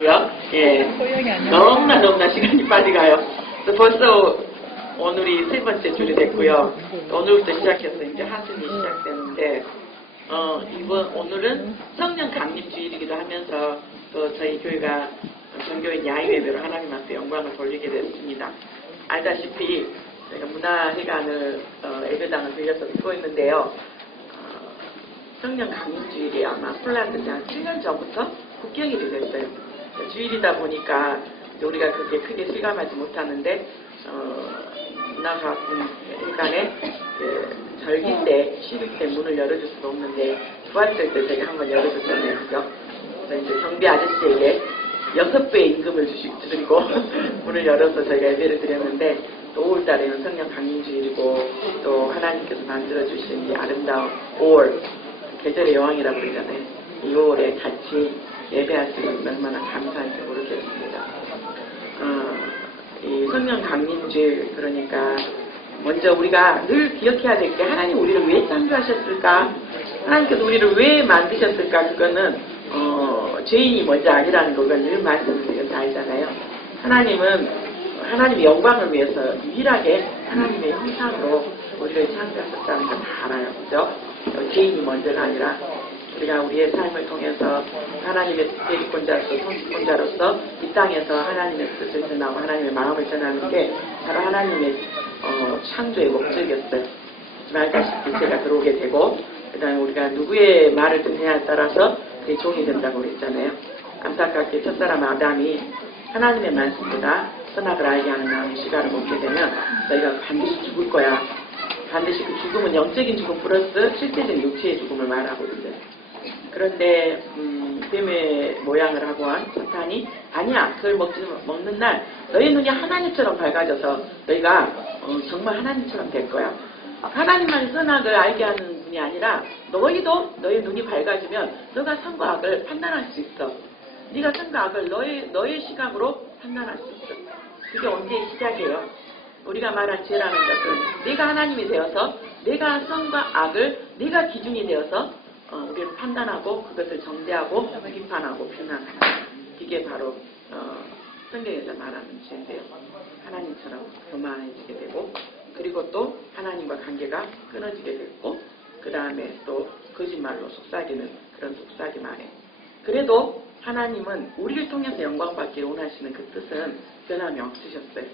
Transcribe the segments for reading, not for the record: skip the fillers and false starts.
예, 너무나 시간이 빨리 가요. 벌써 오늘이 세 번째 줄이 됐고요. 오늘부터 시작해서 이제 하순이 시작되는데, 오늘은 성령 강림 주일이기도 하면서 또 저희 교회가 전교인 야외배로 하나님 앞에 영광을 돌리게 됐습니다. 알다시피 저희가 문화회관을 예배당을 빌려서 듣고 있는데요. 성령 강림 주일이 아마 폴란드에 한 7년 전부터 국경일이 됐어요. 주일이다 보니까 우리가 그렇게 크게 실감하지 못하는데 문화회관에 절기 때, 10일 때 문을 열어줄 수가 없는데 부활절 때 저희가 한번 열어줬잖아요. 그죠? 그래서 이제 경비 아저씨에게 6배의 임금을 드리고 문을 열어서 저희가 예배를 드렸는데, 또 5월달에는 성령 강림주일이고 또 하나님께서 만들어주신 이 아름다운 5월, 계절의 여왕이라고 그러잖아요. 이 5월에 같이 예배할 수 있는 얼마나 감사한지 모르겠습니다. 이 성령 강림주일, 그러니까 먼저 우리가 늘 기억해야 될 게, 하나님 우리를 왜 창조하셨을까? 하나님께서 우리를 왜 만드셨을까? 그거는 죄인이 먼저 아니라는 거, 그건 늘 말씀드려서 알잖아요. 하나님은 하나님의 영광을 위해서 유일하게 하나님의 형상으로 우리를 창조하셨다는 걸 다 알아요. 그죠? 죄인이 먼저가 아니라 우리가 우리의 삶을 통해서 하나님의 대리권자로서, 통치권자로서 이 땅에서 하나님의 뜻을 전하고 하나님의 마음을 전하는 게 바로 하나님의 창조의 목적이었어요. 말다시피 제가 들어오게 되고, 그 다음에 우리가 누구의 말을 듣느냐에 따라서 그게 종이 된다고 그랬잖아요. 안타깝게 첫사람 아담이 하나님의 말씀보다 선악을 알게 하는 마음의 시간을 먹게 되면 너희가 반드시 죽을 거야. 반드시 그 죽음은 영적인 죽음 플러스 실제적인 육체의 죽음을 말하거든요. 그런데 뱀의 모양을 하고 한 사탄이, 아니야, 그걸 먹는 날 너희 눈이 하나님처럼 밝아져서 너희가 정말 하나님처럼 될 거야. 하나님만 선악을 알게 하는 분이 아니라 너희도 너희 눈이 밝아지면 너가 선과 악을 판단할 수 있어. 네가 선과 악을 너의 시각으로 판단할 수 있어. 그게 언제의 시작이에요? 우리가 말한 죄라는 것은 내가 하나님이 되어서 내가 선과 악을 내가 기준이 되어서 우리를 판단하고 그것을 정죄하고 비판하고 비난하는, 이게 바로 성경에서 말하는 죄인데요. 하나님처럼 교만해지게 되고, 그리고 또 하나님과 관계가 끊어지게 됐고, 그 다음에 또 거짓말로 속삭이는 그런 속삭임만에. 그래도 하나님은 우리를 통해서 영광받기를 원하시는 그 뜻은 변함이 없으셨어요.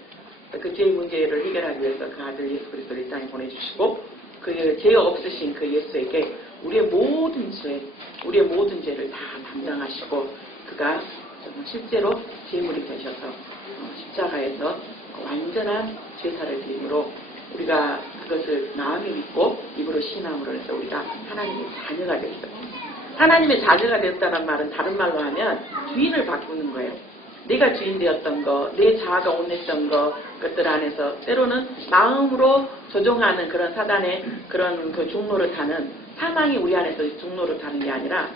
그 죄의 문제를 해결하기 위해서 그 아들 예수 그리스도를 이 땅에 보내주시고, 그 죄 없으신 그 예수에게 우리의 모든 죄를 다 담당하시고, 그가 실제로 제물이 되셔서 십자가에서 완전한 죄사를 드림으로 우리가 그것을 마음에 믿고 입으로 신함으로 해서 우리가 하나님의 자녀가 됐어요. 하나님의 자녀가 됐다는 말은 다른 말로 하면 주인을 바꾸는 거예요. 내가 주인 되었던 거, 내 자아가 원했던 것들 안에서 때로는 마음으로 조종하는 그런 사단의 그런 그 종로를 타는, 사망이 우리 안에서 종로를 타는 게 아니라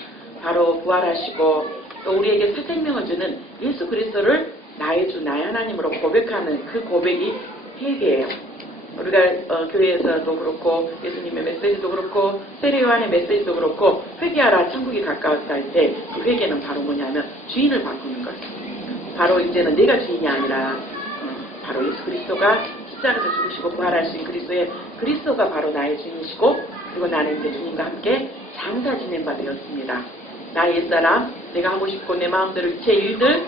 바로 부활하시고 또 우리에게 새 생명을 주는 예수 그리스도를 나의 주, 나의 하나님으로 고백하는 그 고백이 회개예요. 우리가 교회에서도 그렇고 예수님의 메시지도 그렇고 세례요한의 메시지도 그렇고 회개하라 천국이 가까웠다 할 때 그 회개는 바로 뭐냐면 주인을 바꾸는 거예요. 바로 이제는 내가 주인이 아니라 바로 예수 그리스도가 십자가에서 죽으시고 부활하신 그리스도가 바로 나의 주인이시고, 그리고 나는 이제 주님과 함께 장사 지낸 바 되었습니다. 나의 옛사람, 내가 하고 싶고 내 마음대로 이체 일들,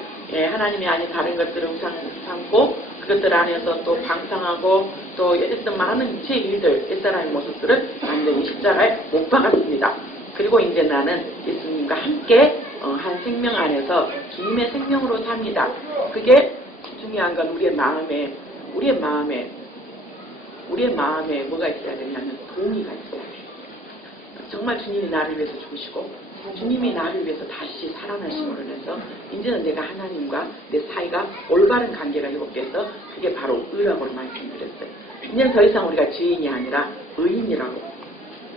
하나님이 아닌 다른 것들을 우상 삼고 그것들 안에서 또 방탕하고 또 했던 많은 이체 일들, 옛사람의 모습들을 완전히 십자가에 못 박았습니다. 그리고 이제 나는 예수님과 함께 한 생명 안에서 주님의 생명으로 삽니다. 그게 중요한 건 우리의 마음에 뭐가 있어야 되냐면 동의가 있어야 돼요. 정말 주님이 나를 위해서 죽으시고 주님이 나를 위해서 다시 살아나심으로 해서 이제는 내가 하나님과 내 사이가 올바른 관계가 회복돼서, 그게 바로 의라고 말씀드렸어요. 이제는 더 이상 우리가 죄인이 아니라 의인이라고.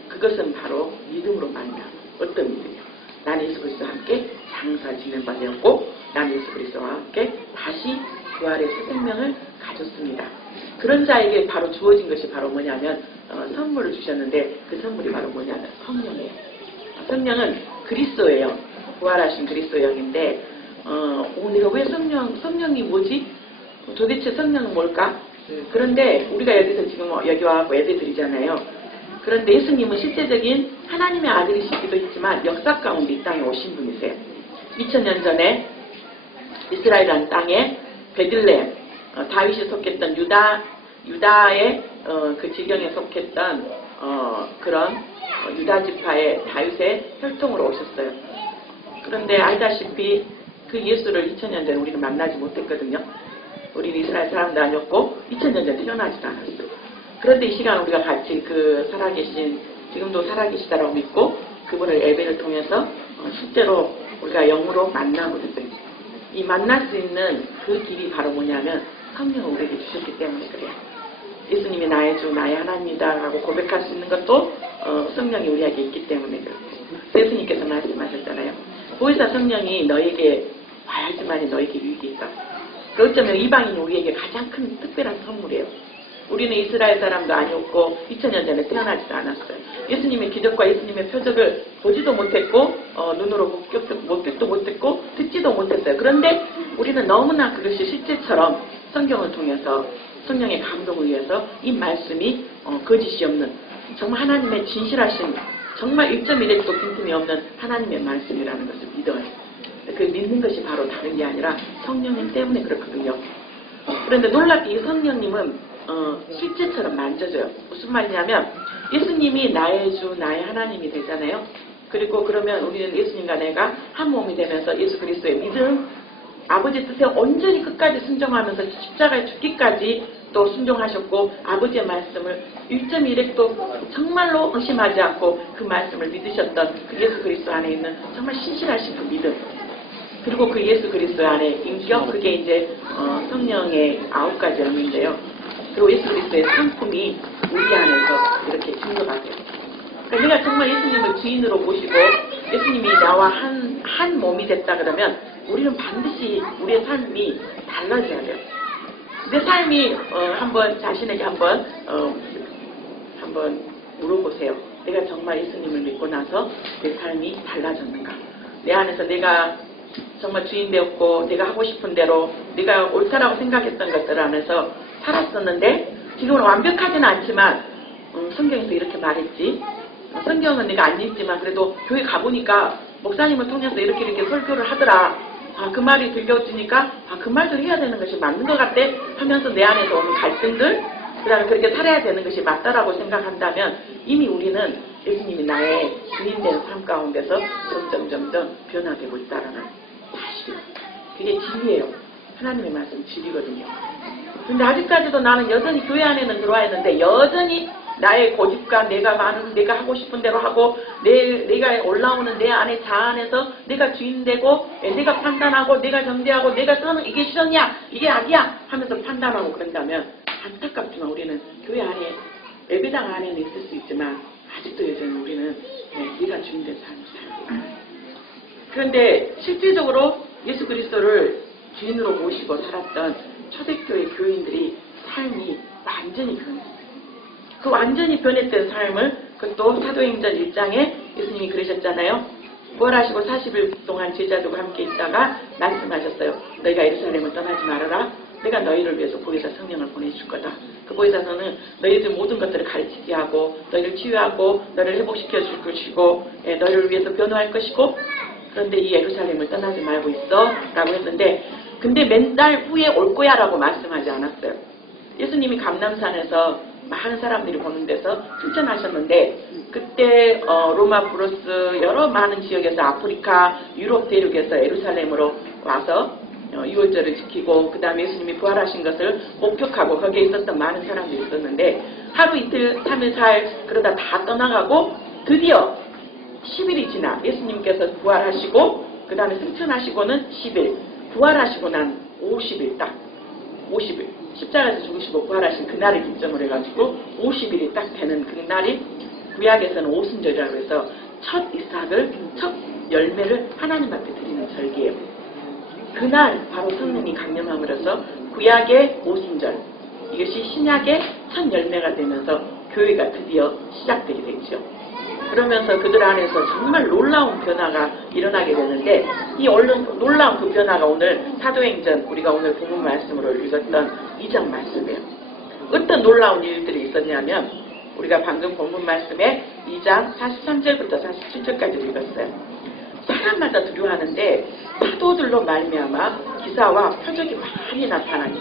그것은 바로 믿음으로 말미암아. 어떤 믿음이요? 나는 예수 그리스도와 함께 장사 지낸 바 되었고, 나는 예수 그리스도와 함께 다시 부활의 새 생명을 가졌습니다. 그런 자에게 바로 주어진 것이 바로 뭐냐면 선물을 주셨는데, 그 선물이 바로 뭐냐면 성령이에요. 성령은 그리스도예요. 부활하신 그리스도의 영인데, 내가 왜 성령이 뭐지? 도대체 성령은 뭘까? 그런데 우리가 여기서 지금 여기 와서 예배 드리잖아요. 그런데 예수님은 실제적인 하나님의 아들이시기도 했지만 역사 가운데 이 땅에 오신 분이세요. 2000년 전에 이스라엘이라는 땅에 베들레헴, 다윗이 속했던 유다의 그 지경에 속했던 그런 유다 지파의 다윗의 혈통으로 오셨어요. 그런데 알다시피 그 예수를 2000년 전에 우리는 만나지 못했거든요. 우리는 이스라엘 사람도 아니었고 2000년 전에 태어나지도 않았어요. 그런데 이 시간 우리가 같이 그 살아계신, 지금도 살아계시다라고 믿고 그분을 예배를 통해서 실제로 우리가 영으로 만나고 있어요. 이 만날 수 있는 그 길이 바로 뭐냐면 성령을 우리에게 주셨기 때문에 그래요. 예수님이 나의 주, 나의 하나님이다 라고 고백할 수 있는 것도 성령이 우리에게 있기 때문에 그렇고, 예수님께서 말씀하셨잖아요. 보혜사 성령이 너에게 와야지만이 너에게 유익이 있다. 어쩌면 이방인이 우리에게 가장 큰 특별한 선물이에요. 우리는 이스라엘 사람도 아니었고 2000년 전에 태어나지도 않았어요. 예수님의 기적과 예수님의 표적을 보지도 못했고 눈으로 목격도 못했고 듣지도 못했어요. 그런데 우리는 너무나 그것이 실제처럼 성경을 통해서 성령의 감동을 위해서 이 말씀이 거짓이 없는 정말 하나님의 진실하신 정말 1.1핵도 빈틈이 없는 하나님의 말씀이라는 것을 믿어요. 그 믿는 것이 바로 다른 게 아니라 성령님 때문에 그렇거든요. 그런데 놀랍게 이 성령님은 실제처럼 만져져요. 무슨 말이냐면 예수님이 나의 주, 나의 하나님이 되잖아요. 그리고 그러면 우리는 예수님과 내가 한 몸이 되면서 예수 그리스도의 믿음, 아버지 뜻에 온전히 끝까지 순종하면서 십자가에 죽기까지 또 순종하셨고 아버지의 말씀을 1.1핵도 정말로 의심하지 않고 그 말씀을 믿으셨던 그 예수 그리스도 안에 있는 정말 신실하신 그 믿음, 그리고 그 예수 그리스도 안에 인격, 그게 이제 성령의 9가지 열매인데요. 그리고 예수 그리스도의 성품이 우리 안에서 이렇게 증거가 돼요. 그러니까 내가 정말 예수님을 주인으로 모시고 예수님이 나와 한 몸이 됐다 그러면 우리는 반드시 우리의 삶이 달라져야 돼요. 내 삶이 한번 자신에게 한번 물어보세요. 내가 정말 예수님을 믿고 나서 내 삶이 달라졌는가? 내 안에서 내가 정말 주인 되었고 내가 하고 싶은 대로 내가 옳다라고 생각했던 것들 안에서 살았었는데 지금은 완벽하지는 않지만 성경에서 이렇게 말했지. 성경은 내가 안 읽지만 그래도 교회 가보니까 목사님을 통해서 이렇게 설교를 하더라. 그 말이 들려주니까 그 말도 해야 되는 것이 맞는 것 같아 하면서 내 안에서 오는 갈등들, 그 다음에 그렇게 살아야 되는 것이 맞다라고 생각한다면 이미 우리는 예수님이 나의 주인된 삶 가운데서 점점 변화되고 있다라는 사실이에요. 그게 진리예요. 하나님의 말씀 진리거든요. 근데 아직까지도 나는 여전히 교회 안에는 들어와 있는데 여전히 나의 고집과 내가 하고 싶은 대로 하고 내가 올라오는 내 안에 자아에서 내가 주인되고 내가 판단하고 내가 정죄하고 내가 써는 이게 실언이야 이게 악이야 하면서 판단하고 그런다면 안타깝지만 우리는 교회 안에 예배당 안에는 있을 수 있지만 아직도 여전히 우리는 네가 주인된 삶을 살아요. 그런데 실질적으로 예수 그리스도를 주인으로 모시고 살았던 초대교회 교인들이 삶이 완전히 변했어요. 그 완전히 변했던 삶을 그것도 사도행전 1장에 예수님이 그러셨잖아요. 부활하시고 40일 동안 제자들과 함께 있다가 말씀하셨어요. 너희가 예루살렘을 떠나지 말아라. 내가 너희를 위해서 보혜사 성령을 보내줄 거다. 그 보혜사는 너희들 모든 것들을 가르치게 하고 너희를 치유하고 너희를 회복시켜 줄 것이고 너희를 위해서 변호할 것이고 그런데 이 예루살렘을 떠나지 말고 있어 라고 했는데 근데 몇 달 후에 올 거야 라고 말씀하지 않았어요. 예수님이 감람산에서 많은 사람들이 보는 데서 칭찬하셨는데 그때 로마 브루스 여러 많은 지역에서 아프리카 유럽 대륙에서 예루살렘으로 와서 유월절을 지키고 그 다음에 예수님이 부활하신 것을 목격하고 거기에 있었던 많은 사람들이 있었는데 하루 이틀 3일 4일 그러다 다 떠나가고 드디어 10일이 지나 예수님께서 부활하시고 그 다음에 승천하시고는 10일 부활하시고 난 50일 딱 50일 십자가에서 죽으시고 부활하신 그날을 기점으로 해가지고 50일이 딱 되는 그 날이 구약에서는 오순절이라고 해서 첫 이삭을 첫 열매를 하나님 앞에 드리는 절기예요. 그날 바로 성령이 강림함으로써 구약의 오순절 이것이 신약의 첫 열매가 되면서 교회가 드디어 시작되게 됐죠. 그러면서 그들 안에서 정말 놀라운 변화가 일어나게 되는데 이 놀라운 그 변화가 오늘 사도행전 우리가 오늘 본문 말씀으로 읽었던 2장 말씀이에요. 어떤 놀라운 일들이 있었냐면 우리가 방금 본문 말씀에 2장 43절부터 47절까지 읽었어요. 사람마다 두려워하는데 사도들로 말미암아 기사와 표적이 많이 나타나니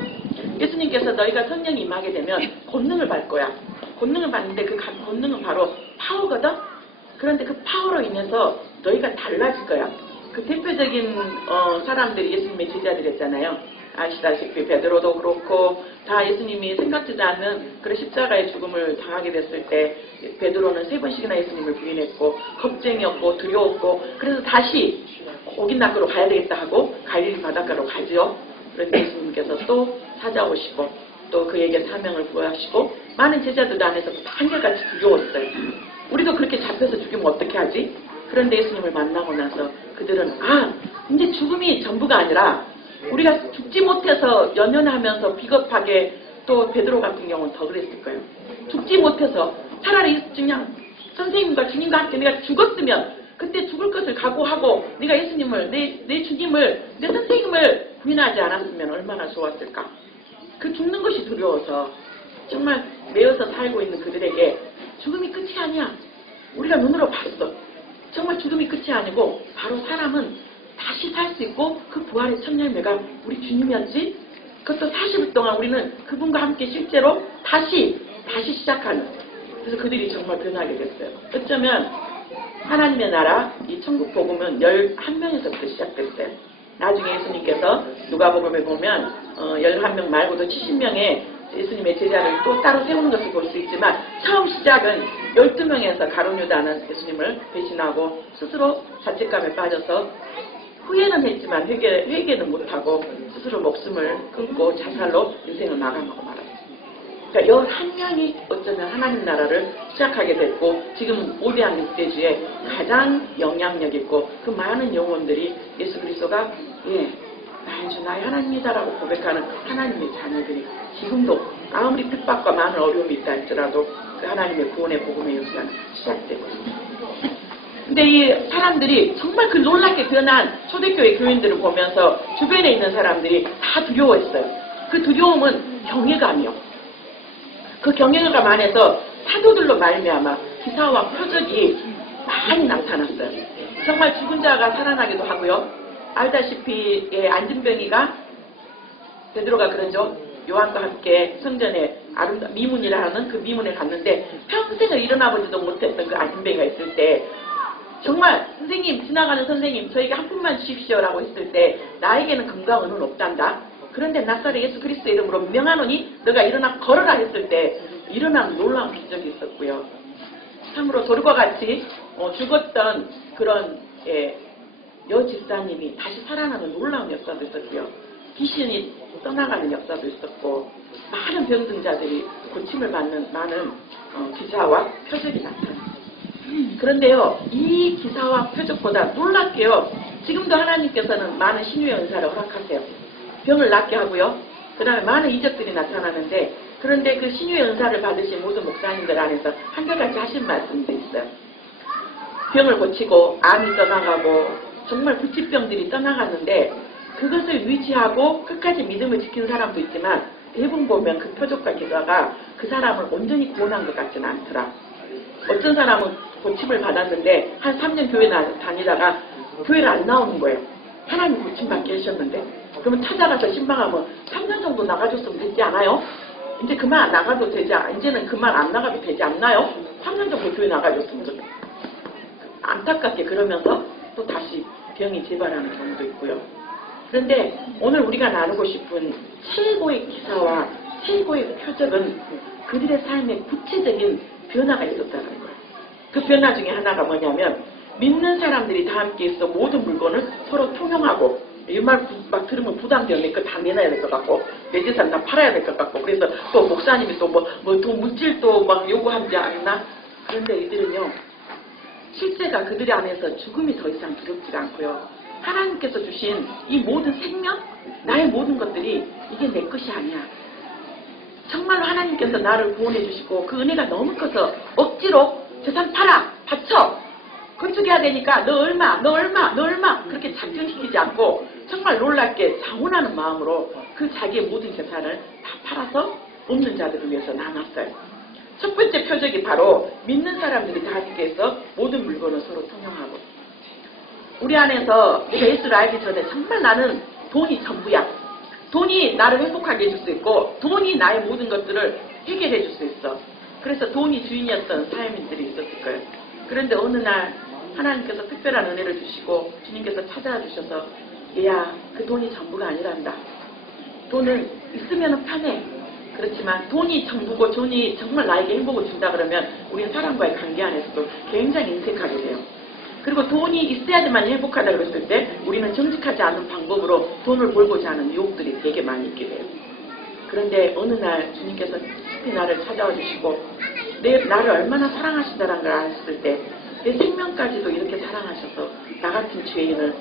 예수님께서 너희가 성령이 임하게 되면 권능을 받을 거야. 권능을 받는데 그 권능은 바로 파워거든. 그런데 그 파워로 인해서 너희가 달라질 거야. 그 대표적인 사람들이 예수님의 제자들이었잖아요. 아시다시피 베드로도 그렇고 다 예수님이 생각지도 않는 그런 십자가의 죽음을 당하게 됐을 때 베드로는 3번씩이나 예수님을 부인했고 겁쟁이였고 두려웠고 그래서 다시 고기 낚으러 가야 되겠다 하고 갈릴리 바닷가로 가죠. 그런데 예수님께서 또 찾아오시고 또 그에게 사명을 부여하시고 많은 제자들 안에서 한결같이 두려웠어요. 우리도 그렇게 잡혀서 죽이면 어떻게 하지? 그런데 예수님을 만나고 나서 그들은 이제 죽음이 전부가 아니라 우리가 죽지 못해서 연연하면서 비겁하게 또 베드로 같은 경우는 더 그랬을 거예요. 죽지 못해서 차라리 그냥 선생님과 주님과 함께 내가 죽었으면 그때 죽을 것을 각오하고 내가 예수님을 내 주님을 내 선생님을 부인하지 않았으면 얼마나 좋았을까. 그 죽는 것이 두려워서 정말 매여서 살고 있는 그들에게 죽음이 끝이 아니야. 우리가 눈으로 봤어. 정말 죽음이 끝이 아니고 바로 사람은 다시 살 수 있고 그 부활의 첫 열매가 우리 주님이었지. 그것도 40일 동안 우리는 그분과 함께 실제로 다시 시작하는. 그래서 그들이 정말 변하게 됐어요. 어쩌면 하나님의 나라 이 천국 복음은 11명에서부터 시작됐어요. 나중에 예수님께서 누가복음에 보면 11명 말고도 70명의 예수님의 제자를 또 따로 세우는 것을 볼 수 있지만 처음 시작은 12명에서 가룟 유다는 예수님을 배신하고 스스로 자책감에 빠져서 후회는 했지만 회개는 못하고 스스로 목숨을 끊고 자살로 인생을 마감하고 말았어요. 그러니까 11명이 어쩌면 하나님 나라를 시작하게 됐고 지금 모대한 육대주에 가장 영향력 있고 그 많은 영혼들이 예수 그리스도가 나의 주 나의 하나님이다라고 고백하는 하나님의 자녀들이 지금도 아무리 핍박과 많은 어려움이 있다 할지라도 그 하나님의 구원의 복음의 역사는 시작되고 있습니다. 근데 이 사람들이 정말 그 놀랍게 변한 초대교회 교인들을 보면서 주변에 있는 사람들이 다 두려워했어요. 그 두려움은 경외감이요. 그 경외감 안에서 사도들로 말미암아 기사와 표적이 많이 나타났어요. 정말 죽은 자가 살아나기도 하고요. 알다시피 안진병이가 베드로가 그러죠. 요한과 함께 성전에 미문이라 하는 그 미문에 갔는데 평생을 일어나보지도 못했던 그 안진병이가 있을 때 정말 선생님 지나가는 선생님 저에게 한 푼만 주십시오라고 했을 때 나에게는 금과 은은 없단다. 그런데 나사렛 예수 그리스도의 이름으로 명하노니 너가 일어나 걸어라 했을 때 일어난 놀라운 기적이 있었고요. 참으로 돌과 같이 죽었던 그런 여집사님이 다시 살아나는 놀라운 역사도 있었고요. 귀신이 떠나가는 역사도 있었고 많은 병든자들이 고침을 받는 많은 기사와 표적이 나타났어요. 그런데요, 이 기사와 표적보다 놀랍게요, 지금도 하나님께서는 많은 신유의 은사를 허락하세요. 병을 낫게 하고요. 그 다음에 많은 이적들이 나타나는데 그런데 그 신유의 은사를 받으신 모든 목사님들 안에서 한결같이 하신 말씀도 있어요. 병을 고치고 암이 떠나가고 정말 불치병들이 떠나갔는데 그것을 유지하고 끝까지 믿음을 지킨 사람도 있지만 대부분 보면 그 표적과 기사가 그 사람을 온전히 구원한 것 같지는 않더라. 어떤 사람은 고침을 받았는데 한 3년 교회 다니다가 교회를 안 나오는 거예요. 하나님 고침받게 하셨는데 그러면 찾아가서 신방하면 3년 정도 나가줬으면 되지 않아요? 이제 그만 나가도 되지 이제는 그만 안 나가도 되지 않나요? 3년 정도 교회 나가줬으면 좋겠어요. 안타깝게 그러면서 또 다시 병이 재발하는 경우도 있고요. 그런데 오늘 우리가 나누고 싶은 최고의 기사와 최고의 표적은 그들의 삶에 구체적인 변화가 있었다는 거예요. 그 변화 중에 하나가 뭐냐면 믿는 사람들이 다 함께 있어 모든 물건을 서로 통용하고 이 말 막 들으면 부담돼요. 내 거 다 내놔야 될 것 같고 내 재산 다 팔아야 될 것 같고 그래서 또 목사님이 또 돈 물질도 막 요구하지 않나? 그런데 이들은요 실제가 그들 안에서 죽음이 더 이상 두렵지가 않고요. 하나님께서 주신 이 모든 생명, 나의 모든 것들이 이게 내 것이 아니야. 정말로 하나님께서 나를 구원해 주시고 그 은혜가 너무 커서 억지로 저 산 팔아, 바쳐. 건축해야 되니까 너 얼마, 너 얼마, 너 얼마 그렇게 작정시키지 않고 정말 놀랍게 자원하는 마음으로 그 자기의 모든 재산을 다 팔아서 없는 자들을 위해서 나눴어요. 첫 번째 표적이 바로 믿는 사람들이 다 함께 해서 모든 물건을 서로 통용하고, 우리 안에서 예수를 알기 전에 정말 나는 돈이 전부야. 돈이 나를 행복하게 해줄 수 있고 돈이 나의 모든 것들을 해결해 줄 수 있어. 그래서 돈이 주인이었던 사회민들이 있었을 거예요. 그런데 어느 날 하나님께서 특별한 은혜를 주시고 주님께서 찾아와 주셔서 얘야, 그 돈이 전부가 아니란다. 돈은 있으면 편해. 그렇지만 돈이 전부고 돈이 정말 나에게 행복을 준다 그러면 우리는 사람과의 관계 안에서도 굉장히 인색하게 돼요. 그리고 돈이 있어야지만 행복하다 그랬을 때 우리는 정직하지 않은 방법으로 돈을 벌고자 하는 유혹들이 되게 많이 있게 돼요. 그런데 어느 날 주님께서 깊이 나를 찾아와 주시고 나를 얼마나 사랑하신다는 걸 알았을 때 내 생명까지도 이렇게 사랑하셔서 나 같은 죄인을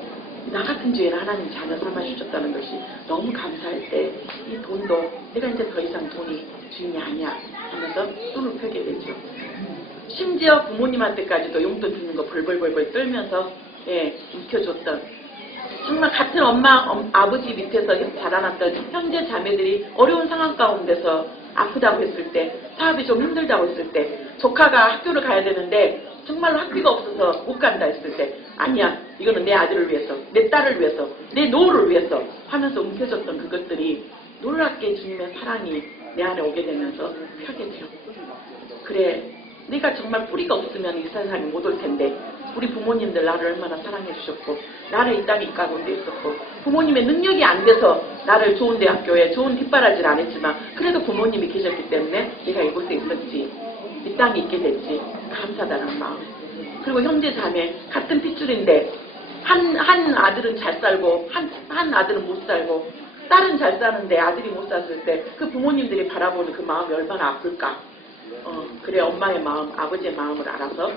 하나님 자녀 삼아주셨다는 것이 너무 감사할 때 이 돈도 내가 이제 더 이상 돈이 주인이 아니야 하면서 손을 펴게 되죠. 심지어 부모님한테까지도 용돈 주는 거 벌벌벌벌 떨면서 익혀줬던, 정말 같은 아버지 밑에서 자라났던 형제 자매들이 어려운 상황 가운데서 아프다고 했을 때, 사업이 좀 힘들다고 했을 때, 조카가 학교를 가야 되는데 정말로 학비가 없어서 못 간다 했을 때 아니야, 이거는 내 아들을 위해서, 내 딸을 위해서, 내 노후를 위해서 하면서 움켜졌던 그것들이 놀랍게 주님의 사랑이 내 안에 오게 되면서 펴게 돼요. 그래, 내가 정말 뿌리가 없으면 이 세상에 못 올 텐데 우리 부모님들 나를 얼마나 사랑해 주셨고 나를 이 땅 이 가운데 있었고 부모님의 능력이 안 돼서 나를 좋은 대학교에 좋은 뒷바라지를 안 했지만 그래도 부모님이 계셨기 때문에 내가 이곳에 있었지, 이 땅에 있게 됐지, 감사다라는 마음. 그리고 형제 자매 같은 핏줄인데 한 아들은 잘 살고 한 아들은 못 살고 딸은 잘 사는데 아들이 못 샀을 때 그 부모님들이 바라보는 그 마음이 얼마나 아플까. 그래, 엄마의 마음, 아버지의 마음을 알아서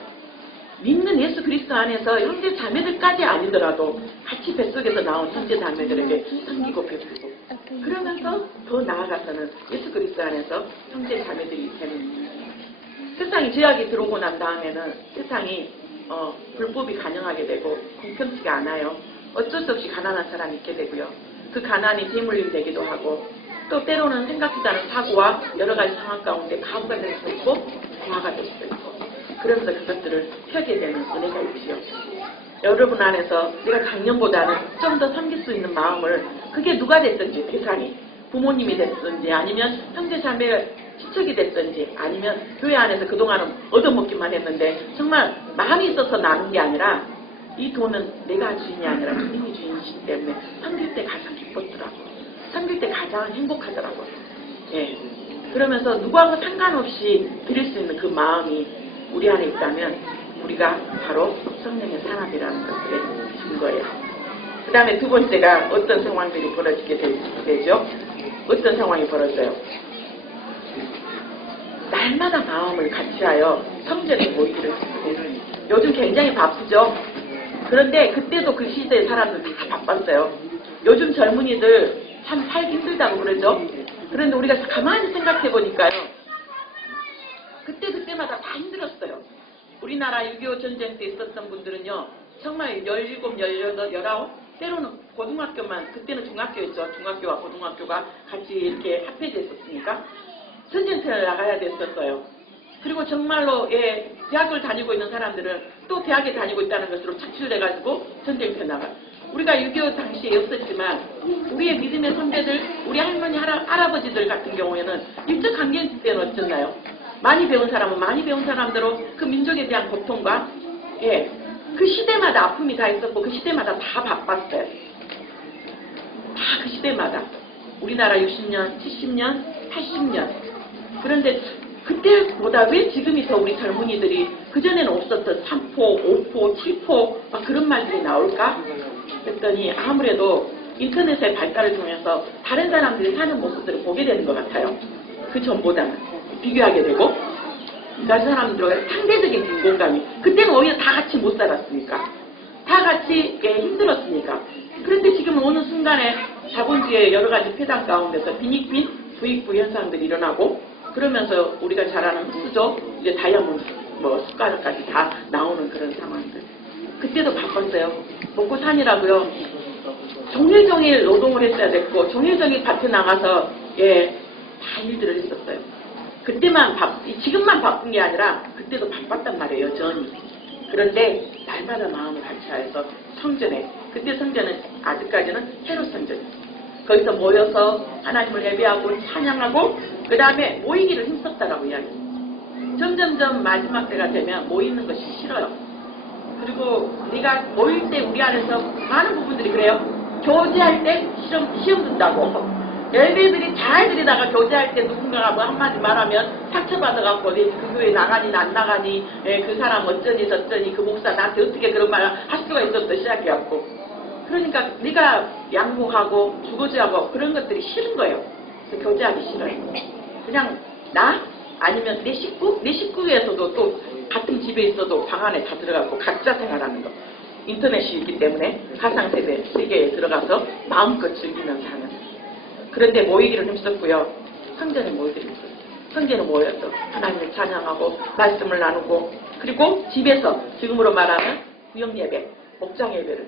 믿는 예수 그리스도 안에서 형제 자매들까지 아니더라도 같이 뱃속에서 나온 형제 자매들에게 섬기고 베푸고, 그러면서 더 나아가서는 예수 그리스도 안에서 형제 자매들이 되는, 세상이 죄악이 들어오고 난 다음에는 세상이 불법이 가능하게 되고 공평치가 않아요. 어쩔 수 없이 가난한 사람이 있게 되고요. 그 가난이 재물림 되기도 하고 또 때로는 생각지도 않은 사고와 여러 가지 상황 가운데 가부가 될 수도 있고 고아가 될 수도 있고, 그러면서 그것들을 펴게 되는 은혜가 있지요. 여러분 안에서 내가 작년보다는 좀 더 섬길 수 있는 마음을, 그게 누가 됐든지 대상이 부모님이 됐든지 아니면 형제 자매가 친척이 됐든지 아니면 교회 안에서 그동안은 얻어먹기만 했는데 정말 마음이 있어서 나눈 게 아니라 이 돈은 내가 주인이 아니라 주님이 주인이시기 때문에 섬길 때 가장 기뻤더라고요. 섬길 때 가장 행복하더라고요. 예. 그러면서 누구하고 상관없이 드릴 수 있는 그 마음이 우리 안에 있다면 우리가 바로 성령의 사람이라는 것들의 증거예요. 그 다음에 두 번째가 어떤 상황들이 벌어지게 되죠? 어떤 상황이 벌어져요? 날마다 마음을 같이하여 성전에 모이기를 했어요. 요즘 굉장히 바쁘죠? 그런데 그때도 그 시대의 사람들 다 바빴어요. 요즘 젊은이들 참 살기 힘들다고 그러죠? 그런데 우리가 가만히 생각해 보니까요, 그때마다 다 힘들었어요. 우리나라 6.25 전쟁 때 있었던 분들은요, 정말 17, 18, 19, 때로는 고등학교만, 그때는 중학교였죠. 중학교와 고등학교가 같이 이렇게 합해져 있었으니까 전쟁터를 나가야 됐었어요. 그리고 정말로 대학을 다니고 있는 사람들은 또 대학에 다니고 있다는 것으로 착취해가지고 전쟁터에 나가. 우리가 6.25 당시에 없었지만 우리의 믿음의 선배들, 우리 할머니, 할아버지들 같은 경우에는 일적 관계 때는 어땠나요? 많이 배운 사람은 많이 배운 사람대로 그 민족에 대한 고통과 그 시대마다 아픔이 다 있었고 그 시대마다 다 바빴어요. 다 그 시대마다. 우리나라 60년, 70년, 80년. 그런데 그때보다 왜 지금이 더 우리 젊은이들이 그전에는 없었던 3포, 5포, 7포 막 그런 말들이 나올까? 그랬더니 아무래도 인터넷의 발달을 통해서 다른 사람들이 사는 모습들을 보게 되는 것 같아요. 그 전보다는 비교하게 되고 다른 사람들과 상대적인 빈곤감이, 그때는 오히려 다 같이 못 살았으니까, 다 같이 힘들었으니까. 그런데 지금 어느 순간에 자본주의의 여러 가지 폐단 가운데서 빈익빈 부익부 현상들이 일어나고, 그러면서 우리가 잘 아는 수조, 이제 다이아몬드 뭐 숟가락까지 다 나오는 그런 상황들. 그때도 바빴어요. 먹고 사느라고요. 종일 노동을 했어야 됐고 종일 밭에 나가서 다 일들을 했었어요. 그때만 지금만 바쁜 게 아니라 그때도 바빴단 말이에요. 여전히. 그런데 날마다 마음을 같이하여서 성전에, 그때 성전은 아직까지는 헤롯 성전이에요. 거기서 모여서 하나님을 예배하고 찬양하고 그 다음에 모이기를 힘썼다라고 이야기해요. 점점점 마지막 때가 되면 모이는 것이 싫어요. 그리고 우리가 모일 때 우리 안에서 많은 부분들이 그래요. 교제할 때 시험 든다고. 열배들이 잘 들이다가 교제할 때 누군가가 뭐 한마디 말하면 상처받아갖고 그 교회 나가니 안 나가니 그 사람 어쩌니 저쩌니 그 목사 나한테 어떻게 그런 말을 할 수가 있었어 시작해갖고. 그러니까 네가 양보하고 주거지하고 그런 것들이 싫은 거예요. 그래서 교제하기 싫어요. 그냥 나 아니면 내 식구에서도 또 같은 집에 있어도 방 안에 다 들어가고 각자 생활하는 거. 인터넷이 있기 때문에 세계에 들어가서 마음껏 즐기면서 하는. 그런데 모이기를 힘썼고요. 성전에 모이기를 힘썼어요. 성전에 모여서 하나님을 찬양하고 말씀을 나누고 그리고 집에서 지금으로 말하면 구역 예배, 목장 예배를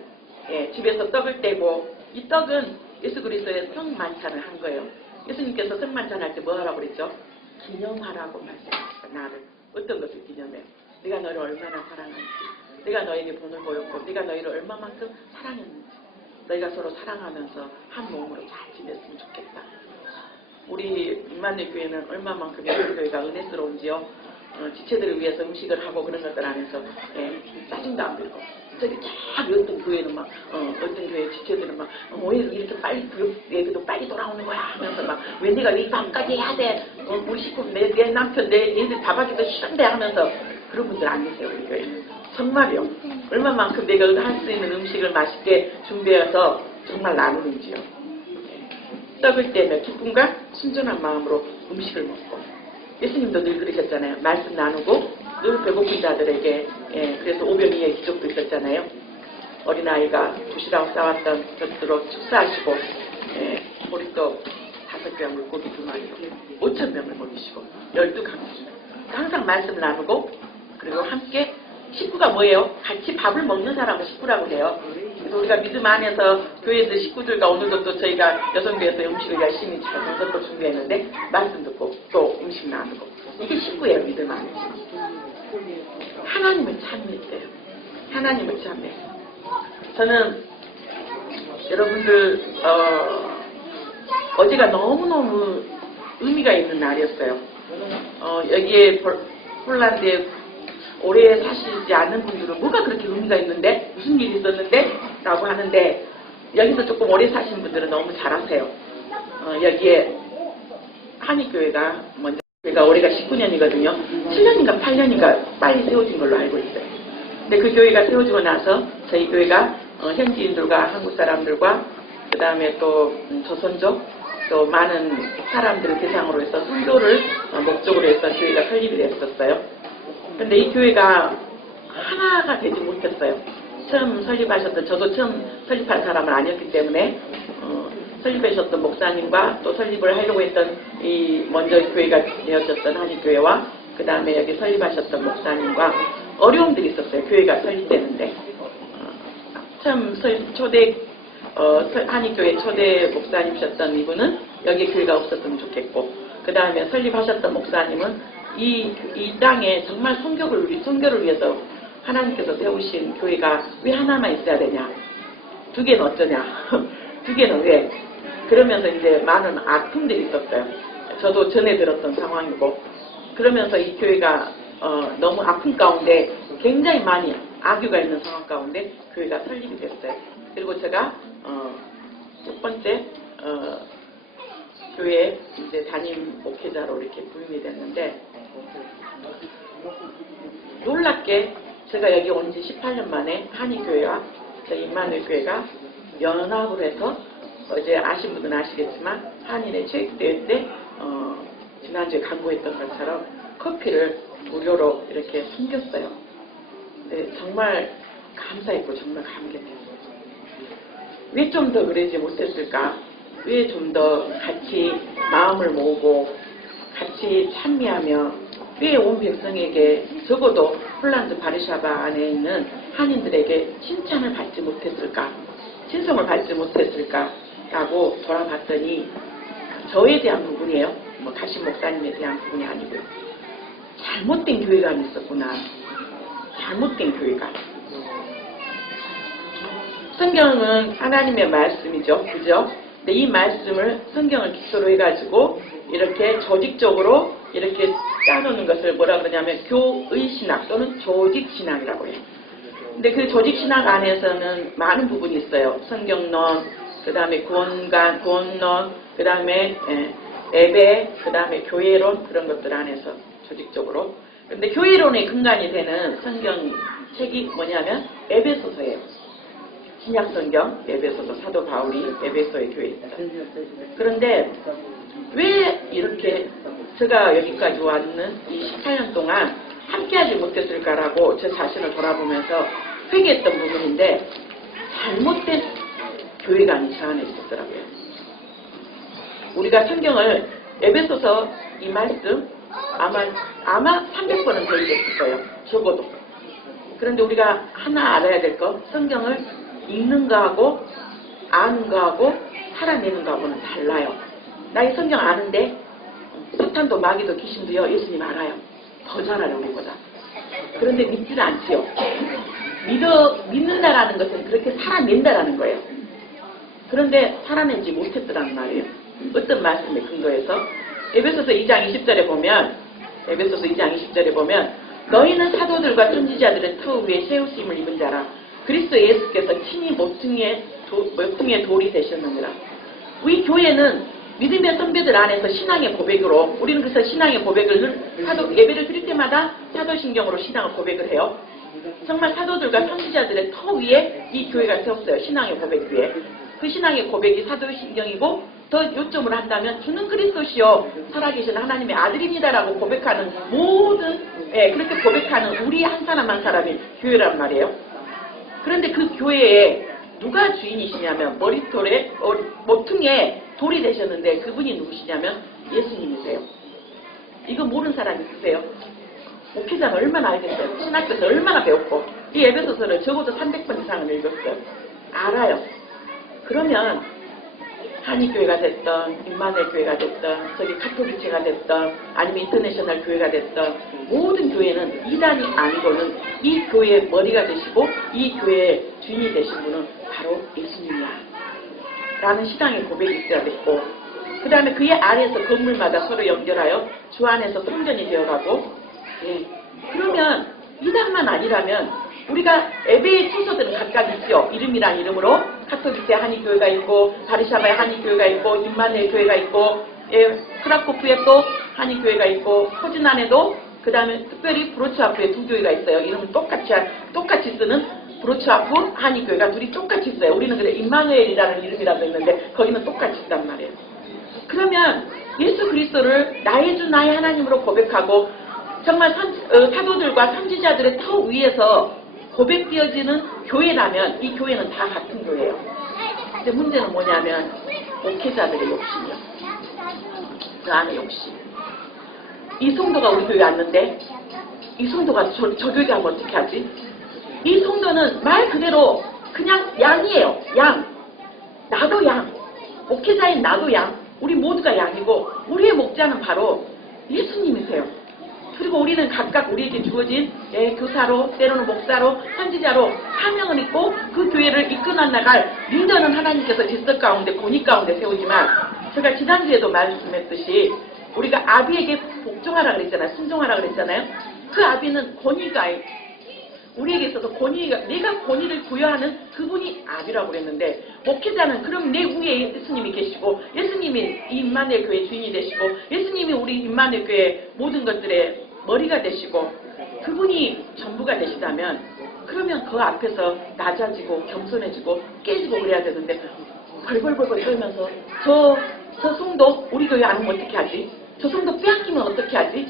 집에서 떡을 떼고 이 떡은 예수 그리스도의 성만찬을 한 거예요. 예수님께서 성만찬 할 때 뭐 하라고 그랬죠? 기념하라고 말씀하셨어요. 나를. 어떤 것을 기념해요? 네가 너를 얼마나 사랑하는지, 네가 너에게 본을 보였고 네가 너희를 얼마만큼 사랑했는지, 너희가 서로 사랑하면서 한 몸으로 잘 지냈으면 좋겠다. 우리 임마누엘 교회는 얼마만큼 우리 교회가 은혜스러운지요. 지체들을 위해서 음식을 하고 그런 것들 안에서 짜증도 안 들고 저기 쫙 어떤 교회는 막 어떤 교회 지체들은 막 왜 이렇게 빨리 예배도 빨리 돌아오는 거야 하면서 막 왜 내가 이 밤까지 해야 돼? 우리 식구 내 남편 내 얘들 밥하기도 싫은데 하면서 그런 분들 안 계세요. 우리 교회는 정말요. 얼마만큼 내가 할 수 있는 음식을 맛있게 준비해서 정말 나누는지요. 떡을 떼며 기쁨과 순전한 마음으로 음식을 먹고 예수님도 늘 그러셨잖아요. 말씀 나누고 늘 배고픈 자들에게 그래서 오병이의 기적도 있었잖아요. 어린아이가 도시락 싸왔던 것으로 축사하시고 보리떡 5개와 물고기 2마리로 5,000명을 먹이시고 12강수 항상 말씀 나누고 그리고 함께 식구가 뭐예요? 같이 밥을 먹는 사람을 식구라고 해요. 그래서 우리가 믿음 안에서 교회들 식구들과 오늘도 또 저희가 여성교회에서 음식을 열심히 잘 정성껏 준비했는데 말씀 듣고 또 음식 나누고 이게 식구예요. 믿음 안에서. 하나님을 찬미했어요. 하나님을 찬미했어요. 저는 여러분들 어제가 너무너무 의미가 있는 날이었어요. 여기에 폴란드에 오래 사시지 않는 분들은 뭐가 그렇게 의미가 있는데 무슨 일이 있었는데 라고 하는데 여기서 조금 오래 사신 분들은 너무 잘 아세요. 여기에 한익교회가 먼저 제가 올해가 19년이거든요. 7년인가 8년인가 빨리 세워진 걸로 알고 있어요. 근데 그 교회가 세워지고 나서 저희 교회가 현지인들과 한국 사람들과 그 다음에 또 조선족 또 많은 사람들을 대상으로 해서 선교를 목적으로 해서 교회가 설립이 됐었어요. 근데 이 교회가 하나가 되지 못했어요. 처음 설립하셨던, 저도 처음 설립한 사람은 아니었기 때문에 설립하셨던 목사님과 또 설립을 하려고 했던 이 먼저 교회가 되어졌던 한익교회와 그 다음에 여기 설립하셨던 목사님과 어려움들이 있었어요. 교회가 설립되는데 처음 한익교회 초대 목사님이셨던 이분은 여기 교회가 없었으면 좋겠고 그 다음에 설립하셨던 목사님은 이 땅에 정말 선교를 위해서 하나님께서 세우신 교회가 왜 하나만 있어야 되냐? 2개는 어쩌냐? 2개는 왜? 그러면서 이제 많은 아픔들이 있었어요. 저도 전에 들었던 상황이고 그러면서 이 교회가 너무 아픈 가운데 굉장히 많이 악유가 있는 상황 가운데 교회가 설립이 됐어요. 그리고 제가 첫 번째 교회 이제 담임 목회자로 이렇게 부임이 됐는데 놀랍게 제가 여기 온 지 18년 만에 한의교회와 저희 임마누엘 교회가 연합을 해서 어제 아신 분들은 아시겠지만 한인의 체육대회 때 지난주에 광고했던 것처럼 커피를 무료로 이렇게 숨겼어요. 네, 정말 감사했고 정말 감격했어요. 왜 좀 더 그러지 못했을까? 왜 좀 더 같이 마음을 모으고 같이 찬미하며 왜 온 백성에게 적어도 폴란드 바르샤바 안에 있는 한인들에게 칭찬을 받지 못했을까? 칭송을 받지 못했을까? 라고 돌아봤더니 저에 대한 부분이에요. 뭐 가신 목사님에 대한 부분이 아니고요. 잘못된 교회가 있었구나. 잘못된 교회가. 성경은 하나님의 말씀이죠. 그죠? 근데 이 말씀을 성경을 기초로 해가지고 이렇게 조직적으로 이렇게 짜놓는 것을 뭐라 그러냐면 교의신학 또는 조직신학이라고 해요. 근데 그 조직신학 안에서는 많은 부분이 있어요. 성경론, 그 다음에 구원론, 그 다음에 예배, 그 다음에 교회론 그런 것들 안에서 조직적으로. 근데 교회론의 근간이 되는 성경 책이 뭐냐면 에베소서예요. 신약성경, 에베소서 사도 바울이 에베소의 교회에 있다. 그런데 왜 이렇게 제가 여기까지 왔는 이 18년 동안 함께하지 못했을까라고 제 자신을 돌아보면서 회개했던 부분인데 잘못된 교회가 저 안에 있었더라고요. 우리가 성경을 에베소서 이 말씀 아마 300번은 더 읽었을 거예요. 적어도. 그런데 우리가 하나 알아야 될 거 성경을 읽는 거하고 아는 거하고 살아내는 거하고는 달라요. 나 이 성경 아는데 사탄도 마귀도 귀신도요 예수님 알아요. 더 잘 알아요 우리보다. 그런데 믿지는 않지요. 믿는다라는 것은 그렇게 살아낸다라는 거예요. 그런데 살아내지 못했더란 말이에요. 어떤 말씀에 근거해서 에베소서 2장 20절에 보면 너희는 사도들과 선지자들의 터 위에 세우심을 입은 자라 그리스도 예수께서 친히 모퉁이의 돌이 되셨느니라. 우리 교회는 믿음의 선배들 안에서 신앙의 고백으로 우리는 그래서 신앙의 고백을 예배를 드릴 때마다 사도신경으로 신앙을 고백을 해요. 정말 사도들과 선지자들의 터 위에 이 교회가 세웠어요. 신앙의 고백 위에. 그 신앙의 고백이 사도신경이고 더 요점을 한다면 주는 그리스도시요 살아계신 하나님의 아들입니다라고 고백하는 모든 그렇게 고백하는 우리 한 사람 한 사람이 교회란 말이에요. 그런데 그 교회에 누가 주인이시냐면 머리털에 모퉁이에 돌이 되셨는데 그분이 누구시냐면 예수님이세요. 이거 모르는 사람이 있으세요? 목회자는 얼마나 알겠어요? 신학교에서 얼마나 배웠고 이 에베소서를 적어도 300번 이상은 읽었어요. 알아요. 그러면 한의교회가 됐던 임마누엘 교회가 됐던 저기 카톨리체가 됐던 아니면 인터내셔널 교회가 됐던 모든 교회는 이단이 아니고는 이 교회의 머리가 되시고 이 교회의 주인이 되신 분은 바로 예수님이야 라는 신앙의 고백이 있어야 됐고 그 다음에 그의 아래에서 건물마다 서로 연결하여 주 안에서 성전이 되어가고 그러면 이단만 아니라면 우리가 예배의 순서들은 각각 있죠. 이름이란 이름으로 카톨릭의 한의교회가 있고 바르샤바의 한의교회가 있고 임마누엘 교회가 있고 크라코프에 또 한의교회가 있고 포즈난에도 그 다음에 특별히 브로츠와프에 두 교회가 있어요. 이름은 똑같이 쓰는 브로츠와프 한의교회가 둘이 똑같이 있어요. 우리는 그래 임마누엘이라는 이름이라고 했는데 거기는 똑같이 있단 말이에요. 그러면 예수 그리스도를 나의 주 나의 하나님으로 고백하고 정말 사도들과 선지자들의 터 위에서 고백되어지는 교회라면 이 교회는 다 같은 교회예요. 근데 문제는 뭐냐면 목회자들의 욕심이요. 그 안에 욕심. 이 성도가 우리 교회 왔는데 이 성도가 저 교회 가면 어떻게 하지? 이 성도는 말 그대로 그냥 양이에요. 양. 나도 양. 목회자인 나도 양. 우리 모두가 양이고 우리의 목자는 바로 예수님이세요. 그리고 우리는 각각 우리에게 주어진 교사로 때로는 목사로 선지자로 사명을 있고 그 교회를 이끌어 나갈 리더는 하나님께서 질서 가운데 권위 가운데 세우지만 제가 지난주에도 말씀했듯이 우리가 아비에게 복종하라 그랬잖아요. 순종하라 그랬잖아요. 그 아비는 권위가 우리에게 있어서 내가 권위를 부여하는 그분이 아비라고 그랬는데 목회자는 그럼 내 위에 예수님이 계시고 예수님이 이 임마누엘 교회 주인이 되시고 예수님이 우리 임마누엘 교회 모든 것들의 머리가 되시고 그분이 전부가 되시다면 그러면 그 앞에서 낮아지고 겸손해지고 깨지고 그래야 되는데 벌벌벌벌 떨면서 저 성도 우리 교회 안 오면 어떻게 하지? 저 성도 빼앗기면 어떻게 하지?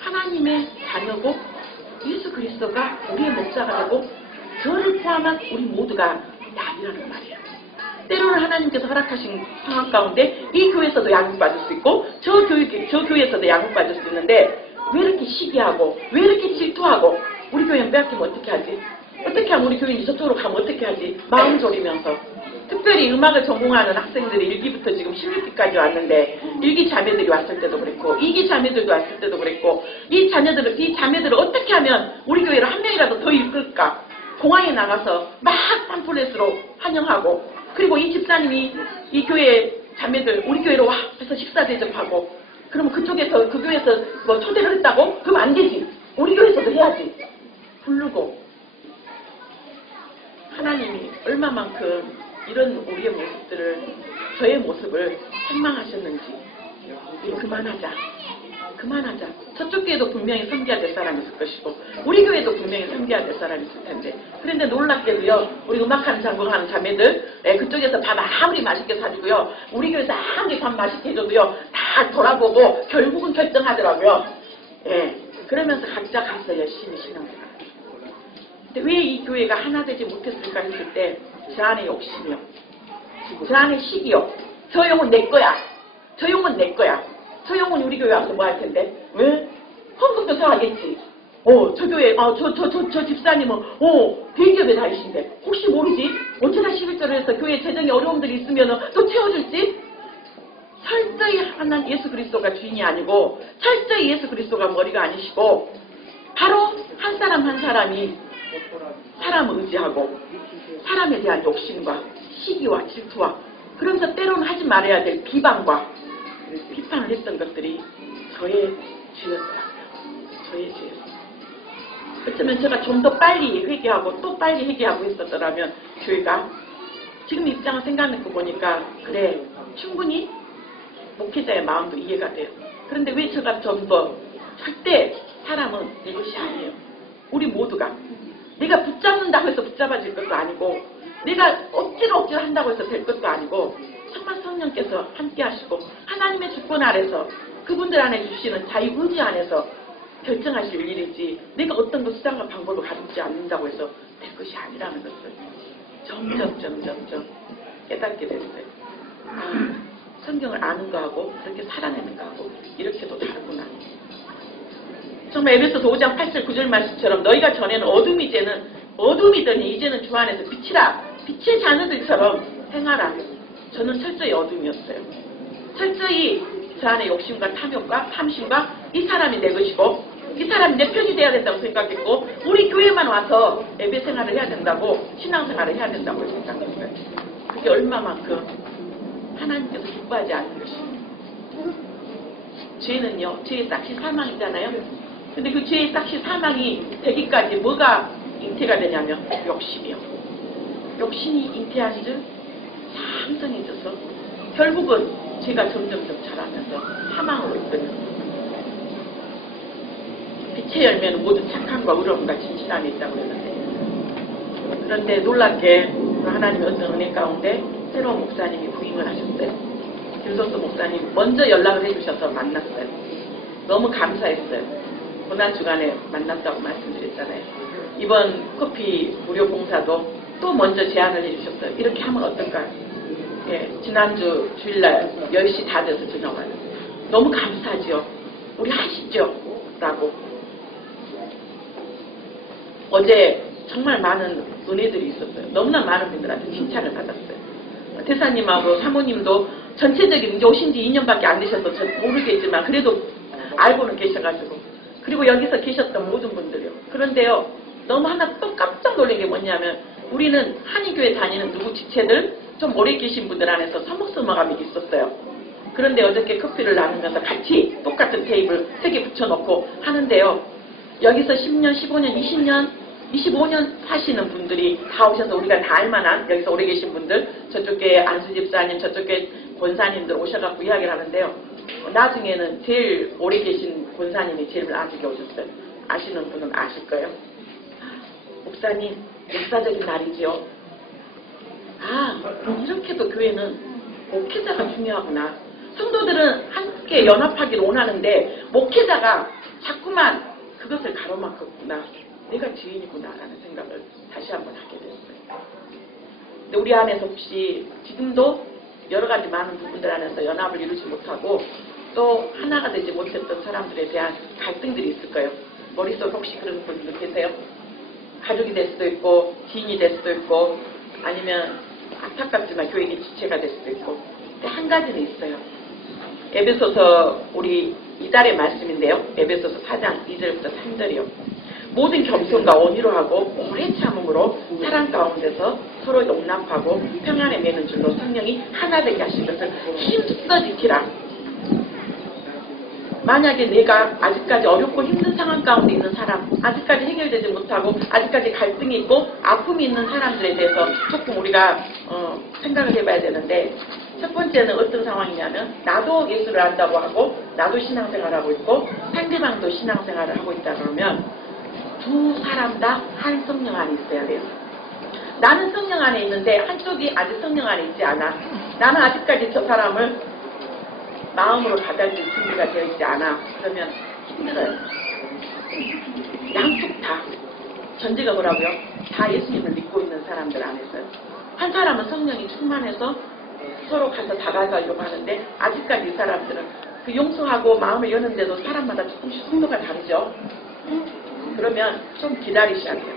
하나님의 자녀고 예수 그리스도가 우리의 목자가 되고 저를 포함한 우리 모두가 답이라는 말이에요. 때로는 하나님께서 허락하신 상황 가운데 이 교회에서도 양육받을 수 있고 저 교회에서도 양육받을 수 있는데 왜 이렇게 시기하고 왜 이렇게 질투하고 우리 교회는 빼앗기면 어떻게 하지? 어떻게 하면 우리 교인이 저쪽으로 가면 어떻게 하지? 마음 졸이면서 특별히 음악을 전공하는 학생들이 1기부터 지금 16기까지 왔는데 1기 자매들이 왔을 때도 그랬고 2기 자매들도 왔을 때도 그랬고 이 자매들을 어떻게 하면 우리 교회를 한 명이라도 더 이끌까? 공항에 나가서 막 팜플렛으로 환영하고 그리고 이 집사님이 이 교회 자매들 우리 교회로 와 해서 식사 대접하고 그러면 그쪽에서 그 교회에서 뭐 초대를 했다고? 그럼 안 되지. 우리 교회에서도 해야지. 부르고 하나님이 얼마만큼 이런 우리의 모습들을 저의 모습을 책망하셨는지 그만하자. 저쪽 교회도 분명히 섬겨야 될 사람이 있을 것이고 우리 교회도 분명히 섬겨야 될 사람이 있을 텐데 그런데 놀랍게도요 우리 음악하는 전공하는 자매들 그쪽에서 밥 아무리 맛있게 사주고요 우리 교회에서 아무리 밥 맛있게 해줘도요 다 돌아보고 결국은 결정하더라고요. 예, 그러면서 각자 가서 열심히 신앙생활. 근데 왜 이 교회가 하나 되지 못했을까 했을 때 저 안에 욕심이요. 저 안에 시기요. 저 영혼 내 거야. 저 영혼 내 거야. 저 영혼 우리 교회 와서 뭐 할 텐데? 왜? 헌금도 더 하겠지. 저 교회, 저 집사님은, 대기업에 다니신데. 혹시 모르지? 언제나 11절을 해서 교회 재정에 어려움들이 있으면 또 채워줄지? 철저히 하나님 예수 그리스도가 주인이 아니고, 철저히 예수 그리스도가 머리가 아니시고, 바로 한 사람 한 사람이 사람을 의지하고, 사람에 대한 욕심과 시기와 질투와 그러면서 때로는 하지 말아야 될 비방과 비판을 했던 것들이 저의 죄였더라고요. 저의 죄였어요. 어쩌면 제가 좀 더 빨리 회개하고 또 빨리 회개하고 있었더라면 교회가 지금 입장을 생각해보고 보니까 그래 충분히 목회자의 마음도 이해가 돼요. 그런데 왜 제가 좀 더 절대 사람은 이것이 아니에요. 우리 모두가 내가 붙잡는다고 해서 붙잡아질 것도 아니고 내가 억지로 한다고 해서 될 것도 아니고 정말 성령께서 함께 하시고 하나님의 주권 아래서 그분들 안에 주시는 자유의지 안에서 결정하실 일이지 내가 어떤 것 수단과 방법을 가르치지 않는다고 해서 될 것이 아니라는 것을 점점 깨닫게 됐어요. 성경을 아는 거하고 그렇게 살아내는 거하고 이렇게도 다르구나. 정말 에베소서 5장 8절 9절 말씀처럼 너희가 전에는 어둠이더니 이제는 주 안에서 빛이라 빛의 자녀들처럼 행하라. 저는 철저히 어둠이었어요. 철저히 저 안에 욕심과 탐욕과 탐심과 이 사람이 내 것이고 이 사람이 내 편이 돼야 된다고 생각했고 우리 교회만 와서 예배 생활을 해야 된다고 신앙생활을 해야 된다고 생각했어요. 그게 얼마만큼 하나님께서 기뻐하지 않는 것입니다. 죄는요. 죄의 싹시 사망이잖아요. 근데 그 죄의 싹시 사망이 되기까지 뭐가 잉태가 되냐면 욕심이요. 욕심이 잉태한 줄 상성해져서 결국은 죄가 점점 자라면서 사망으로 이끄는 빛의 열매는 모두 착함과 의로움과 진실 안에 있다고 했는데 그런데 놀랍게 하나님의 어떤 은혜 가운데 새로운 목사님이 부임을 하셨어요. 길소스 목사님 먼저 연락을 해주셔서 만났어요. 너무 감사했어요. 고난주간에 만났다고 말씀드렸잖아요. 이번 커피 무료 봉사도 또 먼저 제안을 해주셨어요. 이렇게 하면 어떨까요? 예, 지난주 주일날 10시 다 돼서 전화 와요. 너무 감사하죠. 우리 하시죠. 라고. 어제 정말 많은 은혜들이 있었어요. 너무나 많은 분들한테 칭찬을 받았어요. 대사님하고 사모님도 전체적인 이제 오신 지 2년밖에 안 되셔서 모르겠지만 그래도 알고는 계셔가지고 그리고 여기서 계셨던 모든 분들이요. 그런데요. 너무 하나 또 깜짝 놀란 게 뭐냐면 우리는 한의교회 다니는 누구 지체들 좀 오래 계신 분들 안에서 서먹서먹함이 있었어요. 그런데 어저께 커피를 나누면서 같이 똑같은 테이블 3개 붙여놓고 하는데요. 여기서 10년, 15년, 20년, 25년 사시는 분들이 다 오셔서 우리가 다 알만한 여기서 오래 계신 분들 저쪽에 안수집사님 저쪽에 권사님들 오셔갖고 이야기를 하는데요. 나중에는 제일 오래 계신 권사님이 제일 나중에 오셨어요. 아시는 분은 아실 거예요. 목사님 역사적인 날이지요. 이렇게도 교회는 목회자가 중요하구나. 성도들은 함께 연합하기를 원하는데 목회자가 자꾸만 그것을 가로막았구나. 내가 주인이구나라는 생각을 다시 한번 하게 됐어요. 근데 우리 안에서 혹시 지금도 여러 가지 많은 부분들 안에서 연합을 이루지 못하고 또 하나가 되지 못했던 사람들에 대한 갈등들이 있을 거예요. 머릿속에 혹시 그런 분들 계세요? 가족이 될 수도 있고 지인이 될 수도 있고 아니면 안타깝지만 교육의 주체가 될 수도 있고. 근데 한 가지는 있어요. 에베소서 우리 이달의 말씀인데요. 에베소서 4장 2절부터 3절이요. 모든 겸손과 온유로 하고 오래 참음으로 사랑 가운데서 서로 용납하고 평안에 매는 줄로 성령이 하나 되게 하신 것을 힘써 지키라. 만약에 내가 아직까지 어렵고 힘든 상황 가운데 있는 사람, 아직까지 해결되지 못하고 아직까지 갈등이 있고 아픔이 있는 사람들에 대해서 조금 우리가 생각을 해봐야 되는데, 첫 번째는 어떤 상황이냐면 나도 예수를 안다고 하고 나도 신앙생활을 하고 있고 상대방도 신앙생활을 하고 있다 그러면 두 사람 다 한 성령 안에 있어야 돼요. 나는 성령 안에 있는데 한쪽이 아직 성령 안에 있지 않아. 나는 아직까지 저 사람을 마음으로 받아들일 준비가 되어 있지 않아. 그러면 힘들어요. 양쪽 다. 전제가 뭐라고요? 다 예수님을 믿고 있는 사람들 안에서요. 한 사람은 성령이 충만해서 서로 가서 다가가려고 하는데 아직까지 이 사람들은 그 용서하고 마음을 여는데도 사람마다 조금씩 속도가 다르죠. 그러면 좀 기다리셔야 돼요.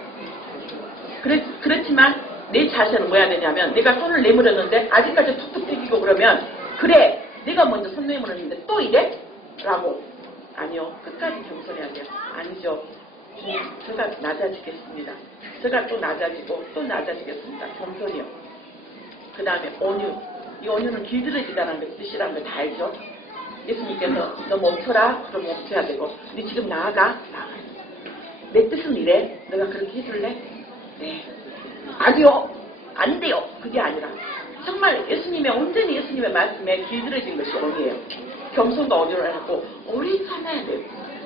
그렇지만 내 자세는 뭐 해야 되냐면 내가 손을 내밀었는데 아직까지 툭툭 튀기고 그러면 그래 내가 먼저 손 내밀었는데 또 이래? 라고. 아니요. 끝까지 겸손해야 돼요. 아니죠. 주님 제가 낮아지겠습니다. 제가 또 낮아지고 또 낮아지겠습니다. 겸손이요. 그 다음에 온유. 이 온유는 길들여지다는 뜻이라는 걸 다 알죠. 예수님께서 너 멈춰라. 그럼 멈춰야 되고 너 지금 나아가. 내 뜻은 이래. 너가 그렇게 해줄래? 네. 아니요. 안 돼요. 그게 아니라 정말 예수님의 온전히 예수님의 말씀에 길들여진 것이 온유예요. 겸손과 온유를 하고 오래 참아야 돼요.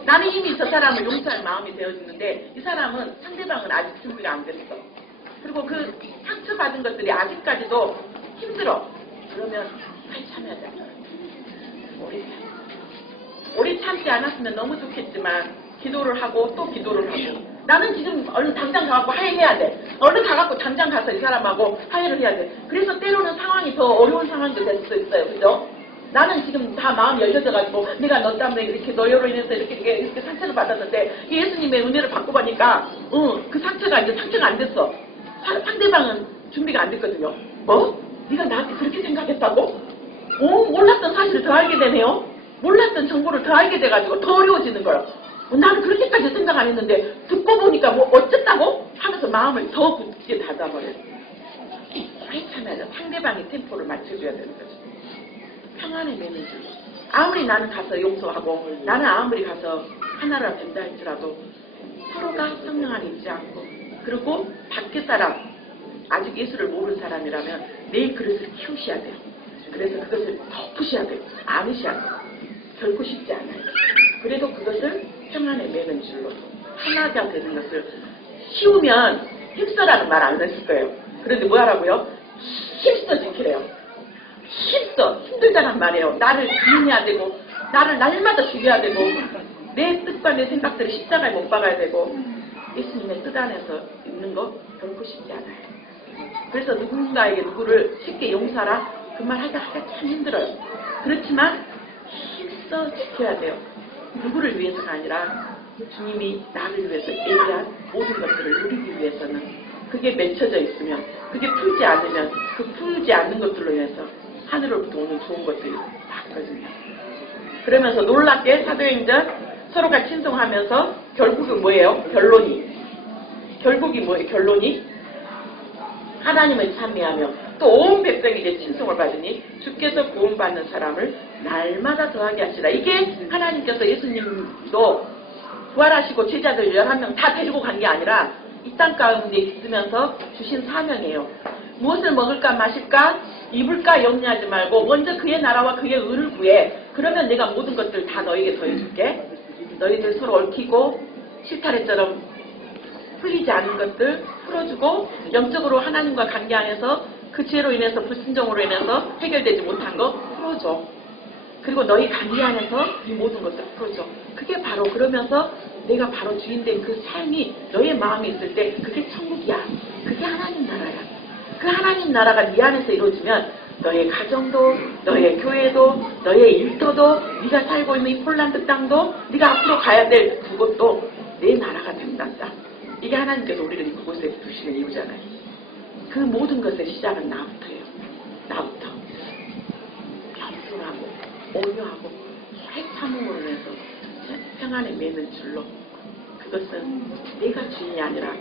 나는 이미 저 사람을 용서할 마음이 되어지는데 이 사람은 상대방은 아직 준비가 안 됐어. 그리고 그 상처받은 것들이 아직까지도 힘들어. 그러면 잘 참아야 돼. 오래 참지 않았으면 너무 좋겠지만 기도를 하고 또 기도를 하고 나는 지금 얼른 당장 가갖고 화해해야 돼. 얼른 가갖고 당장 가서 이 사람하고 화해를 해야 돼. 그래서 때로는 상황이 더 어려운 상황도 될 수 있어요. 그죠? 나는 지금 다 마음이 열려져가지고 내가 너 때문에 이렇게 너로 인해서 이렇게 상처를 받았는데 예수님의 은혜를 받고 보니까 그 상처가 이제 상처가 안 됐어. 상대방은 준비가 안 됐거든요. 뭐? 네가 나한테 그렇게 생각했다고? 몰랐던 사실을 더 알게 되네요. 몰랐던 정보를 더 알게 돼가지고 더 어려워지는 거예요. 나는 그렇게까지 생각 안 했는데 듣고 보니까 뭐 어쨌다고? 하면서 마음을 더 굳게 닫아버려요. 오래 참아야 상대방의 템포를 맞춰줘야 되는 거죠. 평안에 매는 줄. 아무리 나는 가서 용서하고 나는 아무리 가서 하나라 된다 할지라도 서로가 성령 안에 있지 않고 그리고 밖에 사람 아직 예수를 모르는 사람이라면 내 그릇을 키우셔야 돼요. 그래서 그것을 덮으셔야 돼요. 안으셔야 돼요. 결코 쉽지 않아요. 그래도 그것을 평안에 매는 줄로 하나가 되는 것을 쉬우면 힘써라는 말 안 했을 거예요. 그런데 뭐 하라고요? 힘써 지키래요. 힘써. 힘들다는 말이에요. 나를 기인해야 되고 나를 날마다 죽여야 되고 내 뜻과 내 생각들을 십자가에 못 박아야 되고 예수님의 뜻 안에서 있는 거 결코 쉽지 않아요. 그래서 누군가에게 누구를 쉽게 용서하라 그 말 하기가 참 힘들어요. 그렇지만 힘써 지켜야 돼요. 누구를 위해서가 아니라 주님이 나를 위해서 예비한 모든 것들을 누리기 위해서는 그게 맺혀져 있으면 그게 풀지 않으면 그 풀지 않는 것들로 인해서 하늘로부터 오는 좋은 것들이 많거든요. 그러면서 놀랍게 사도행전 서로가 친송하면서 결국은 뭐예요? 결국이 뭐예요? 결론이 하나님을 찬미하며 또 온 백성이 이제 친송을 받으니 주께서 구원받는 사람을 날마다 더하게 하시라. 이게 하나님께서 예수님도 부활하시고 제자들 11명 다 데리고 간 게 아니라 이 땅 가운데 있으면서 주신 사명이에요. 무엇을 먹을까 마실까 입을까 염려하지 말고 먼저 그의 나라와 그의 의를 구해. 그러면 내가 모든 것들 다 너에게 더해줄게. 너희들 서로 얽히고 실타래처럼 풀리지 않는 것들 풀어주고 영적으로 하나님과 관계 안에서 그 죄로 인해서 불순종으로 인해서 해결되지 못한 거 풀어줘. 그리고 너희 관계 안에서 이 모든 것을 풀어줘. 그게 바로 그러면서 내가 바로 주인된 그 삶이 너의 마음에 있을 때 그게 천국이야. 그게 하나님 나라야. 그 하나님 나라가 네 안에서 이루어지면 너의 가정도, 너의 교회도, 너의 일터도, 네가 살고 있는 이 폴란드 땅도, 네가 앞으로 가야 될 그곳도 내 나라가 된단다. 이게 하나님께서 우리를 그곳에 두시는 이유잖아요. 그 모든 것의 시작은 나부터예요. 나부터. 겸손하고 온유하고 오래 참음으로 인해서 평안에 매는 줄로, 그것은 내가 주인이 아니라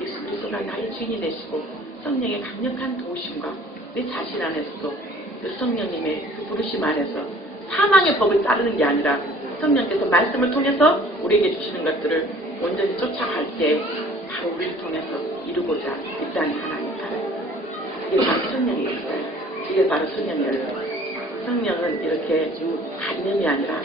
예수 그리스도가 나의 주인이 되시고 성령의 강력한 도우심과 내 자신 안에서도 그 성령님의 그 부르심 안에서 사망의 법을 따르는 게 아니라 성령께서 말씀을 통해서 우리에게 주시는 것들을 온전히 쫓아갈 때 바로 우리를 통해서 이루고자 이 땅에 하나님 나라예요. 이게 바로 성령의 역사예요. 이게 바로 성령의 열매예요. 성령은 이렇게 관념이 아니라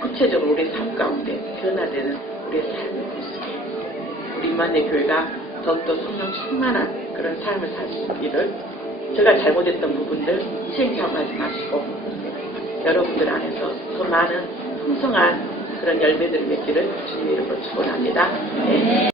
구체적으로 우리의 삶 가운데 변화되는 우리의 삶의 모습이에요. 우리 임마누엘 교회가 더욱더 성령 충만한 그런 삶을 살 수 있기를, 제가 잘못했던 부분들 시행착오하지 마시고 여러분들 안에서 더 많은 풍성한 그런 열매들을 맺기를 주님의 이름으로 축원합니다. 네.